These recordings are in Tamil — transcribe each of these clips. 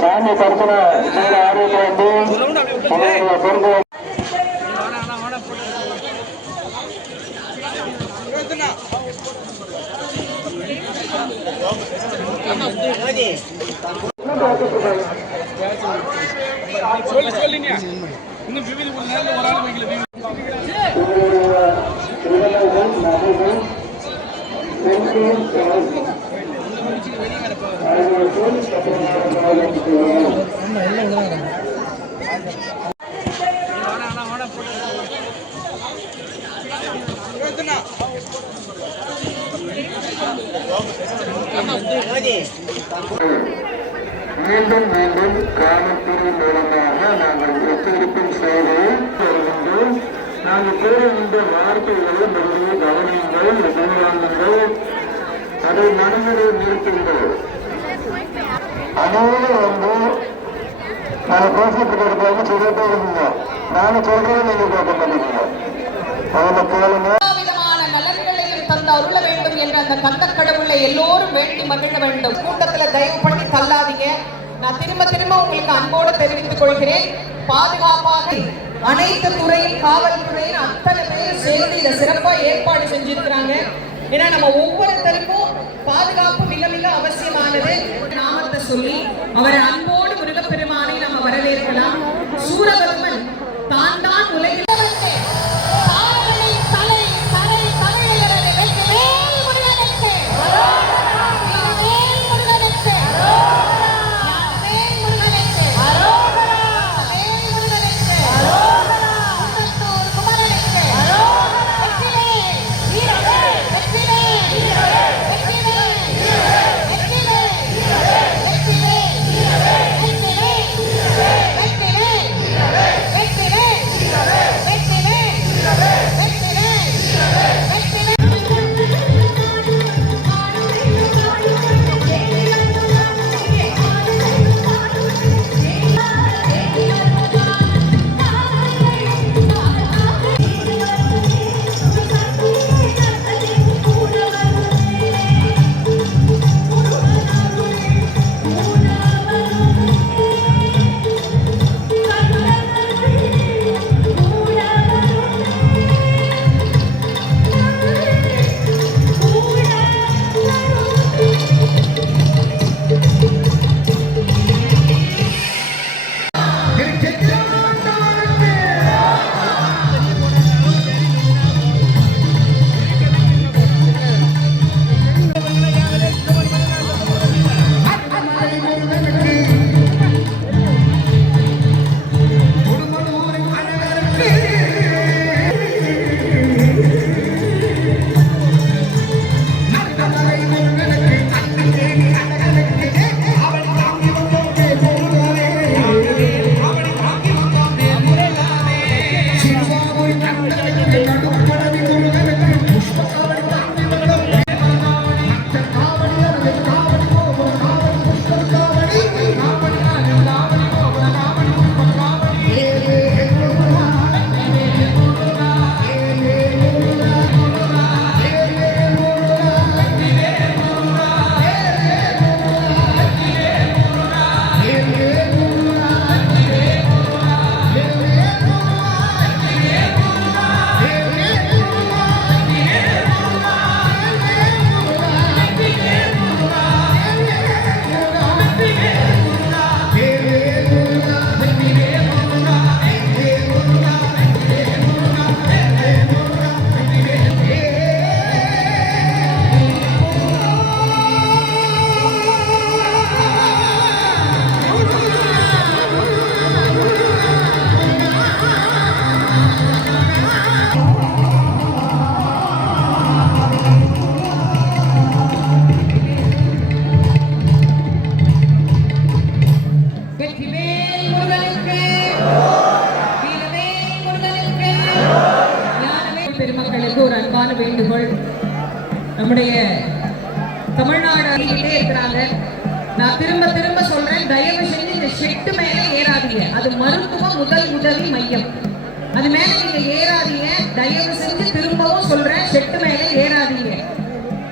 சாமி தரிசன செய்த ஆரோக்கியம் வந்து மீண்டும் மீண்டும் கிராமத்தின் மூலமாக நாங்கள் எச்சரிக்கும் சேவையை வருகின்றோம். நாங்கள் கூறுகின்ற வார்த்தைகளை மறுபடியும் கவனியுங்கள், எதிர்வாங்குங்கள், அதை மனதில் நிறுத்துங்கள். அனைவரும் வந்து நாங்கள் பேசிட்டு இருக்கிறது சொல்லிட்டே இருந்தீங்க. நாங்கள் சொல்றதை நீங்க கேட்க மாட்டீங்க. அவனை கேளுங்க. அருள வேண்டும் என்ற அந்த கந்த கடவுளை எல்லோரும் வேண்டி மகிழ வேண்டும். கூட்டத்துல தயவு பண்ணி தள்ளாதீங்க. நான் திரும்ப திரும்ப உங்களுக்கு அன்போடு தெரிவித்துக் கொள்கிறேன். பாதுகாப்பாக அனைத்து துறையும் காவல்துறையின் அத்தனை பேர் சேர்ந்து இதை சிறப்பா ஏற்பாடு செஞ்சிருக்கிறாங்க. ஏன்னா நம்ம ஒவ்வொருத்தருக்கும் பாதுகாப்பு மிக மிக அவசியமானது. நாமத்தை சொல்லி அவரை அன்போடு முருகப்பெருமானை நம்ம வரவேற்கலாம். சூரபத்மன் தான் தான் உலகில் வேண்டுகோள். நம்முடைய தமிழ்நாடு இருக்கிறாங்க. நான் திரும்ப திரும்ப சொல்றேன், தயவு செஞ்சு இந்த ஷெட்டு மேல ஏறாதீங்க. அது மருத்துவ முதல் உதவி மையம், அது மேல நீங்க ஏறாதீங்க. தயவு செஞ்சு திரும்பவும் சொல்றேன், ஷெட்டு மேல ஏறாதீங்க.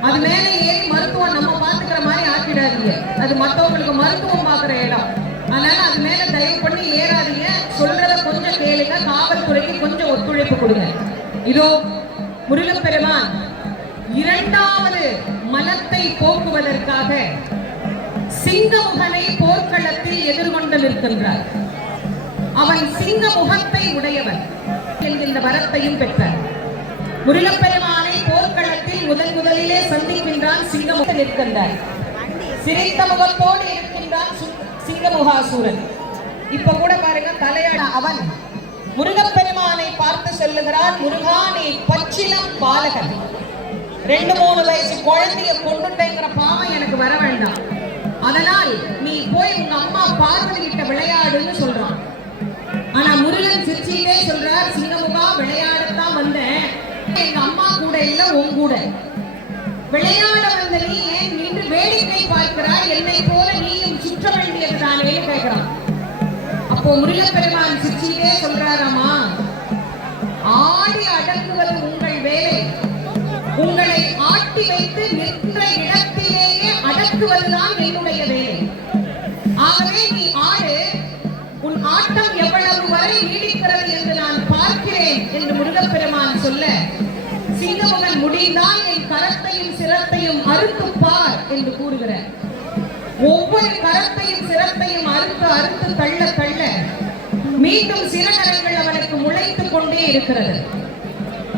அது மேல ஏறி மருத்துவம் நம்ம பாத்துக்கிற மாதிரி ஆக்கிடாதீங்க. அது மத்தவங்களுக்கு மருத்துவம் பாக்குற இடம். அதனால அது மேல தயவு பண்ணி ஏறாதீங்க. சொல்றத கொஞ்சம் கேளுங்க. காவல்துறைக்கு கொஞ்சம் ஒத்துழைப்பு கொடுங்க. இதோ முருகப்பெருமான் இரண்டாவது மலத்தை போக்குவதற்காக சிங்கமுகனை போர்க்களத்தில் எதிர்கொண்டு நிற்கின்றார். அவன் சிங்க முகத்தை உடையவன் என்கின்ற வரத்தையும் பெற்றார். முருகப்பெருமானை போர்க்களத்தில் முதலிலே சந்திக்கின்றான். சிங்கமுகன் நிற்கின்றார். சிரித்த முகத்தோடு இருக்கின்றான் சிங்கமுகாசூரன். இப்ப கூட பாருங்க, தலையாட அவன் முருகப்பெருமானை பார்த்து சொல்லுகிறான், முருகா நீ பச்சிலம் பாலகன், 2-3 வயசு குழந்தைய கொண்டுட்டேங்கிற பாவம் எனக்கு வர வேண்டாம். அதனால் நீ போய் உங்க அம்மா பார்வதி கிட்ட விளையாடுன்னு சொல்றான். ஆனா முருகன் சிரிச்சிட்டே சொல்றார், சிங்கமுகா விளையாடத்தான் வந்தேன், எங்க அம்மா கூட இல்ல உன் கூட. விளையாட வந்த நீ ஏன் நின்று வேடிக்கை பார்க்கிறாய்? என்னை போல நீயும் சுற்ற வேண்டியதுதானே கேட்கிறான். அப்போ முருகப்பெருமான் சிரிச்சிட்டே சொல்றாராமா, ஆடி அடக்குவது உங்கள் வேலை, உங்களை ஆட்டி வைத்து நின்ற இடத்திலேயே அடக்குவதுதான் என்னுடைய வேலை. ஆகவே நீ ஆடு, உன் ஆட்டம் எவ்வளவு வரை நீடிக்கிறது என்று நான் பார்க்கிறேன் என்று முருகப்பெருமான் சொல்ல, சிங்கமுகன் முடிந்தால் என் கரத்தையும் சிரத்தையும் அறுத்துப்பார் என்று கூறுகிறார். ஒவ்வொரு கரத்தையும் சிரத்தையும் அறுத்து தள்ள தள்ள மீண்டும் சிறகரங்கள் அவனுக்கு முளைத்துக் கொண்டே இருக்கிறது.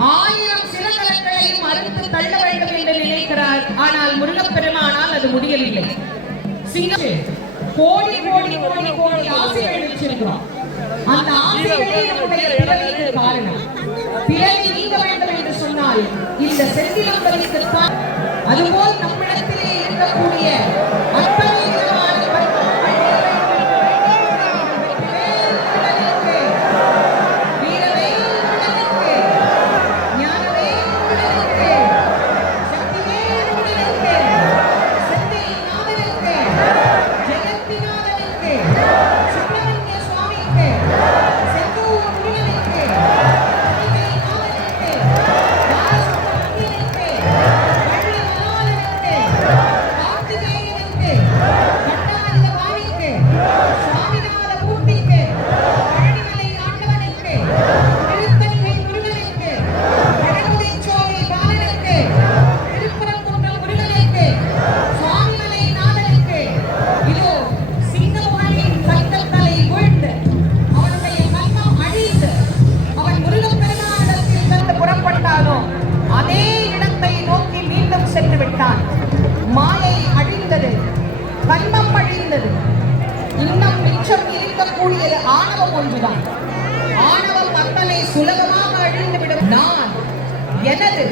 1000 சிறகரங்களையும் அறுத்து தள்ள வேண்டும் என்று நினைக்கிறார். ஆனால் முருகப்பெருமானால் அது முடியவில்லை. சிங்கம் கோடி கோடி கோடி கோடி ஆசைகள் வச்சிருக்கிறோம். அந்த ஆசைகளே நம்முடைய பிறவிக்கு காரணம். பிறவி நீங்க வேண்டும் என்று சொன்னால் இந்த செந்திலம்பதிக்குத்தான். அதுபோல் நம்மிடத்திலே இருக்கக்கூடிய அத்தனை விதமான மாயை அழிந்தது, கண்மம் அழிந்தது. இன்னும் மிச்சம் இருக்கக்கூடியது ஆணவம் ஒன்றுதான். ஆணவம் அத்தனை சுலபமாக அழிந்துவிடும். நான், எனது,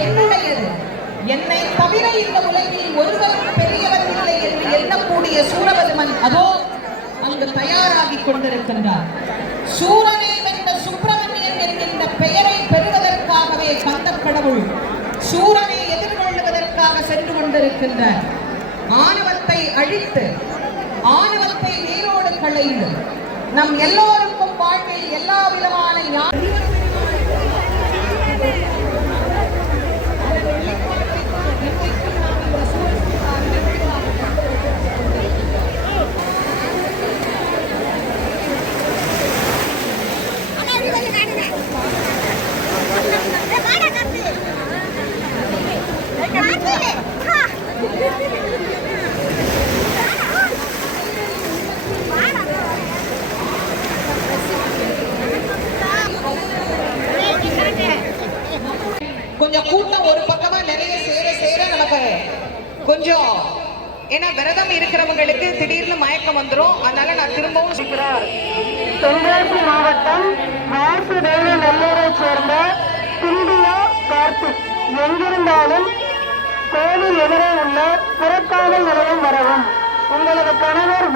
என்னுடையது, என்னை தவிர இந்த உலகில் ஒருவரும் பெரியவர் இல்லை என்று எண்ணக்கூடிய சூரபதுமன் அதோ அங்கு தயாராகி கொண்டிருக்கின்றார். சூரனை வென்ற சுப்பிரமணியன் என்கின்ற பெயரை பெறுவதற்காகவே கந்த கடவுள் சூரனை எதிர்கொள்வதற்காக சென்று கொண்டிருக்கின்றார். ஆணவத்தை அழித்து, ஆணவத்தை வேரோடு களைந்து நம் எல்லோருக்கும் வாழ்வில் எல்லா விதமான கொஞ்சம் கூட்டம் ஒரு பக்கமா நிறைய சேர நமக்கு கொஞ்சம், ஏன்னா விரதம் இருக்கிறவங்களுக்கு திடீர்னு மயக்கம் வந்துடும். அதனால நான் திரும்பவும் சொல்கிறார். தென்காசி மாவட்டம் வாசுதேவ நல்லூரை சேர்ந்த சிந்தியா கார்த்திக், எங்கிருந்தாலும் கோவில் எதிரே உள்ள புறக்காவல் நிலையம் வரவும். உங்களது கணவர்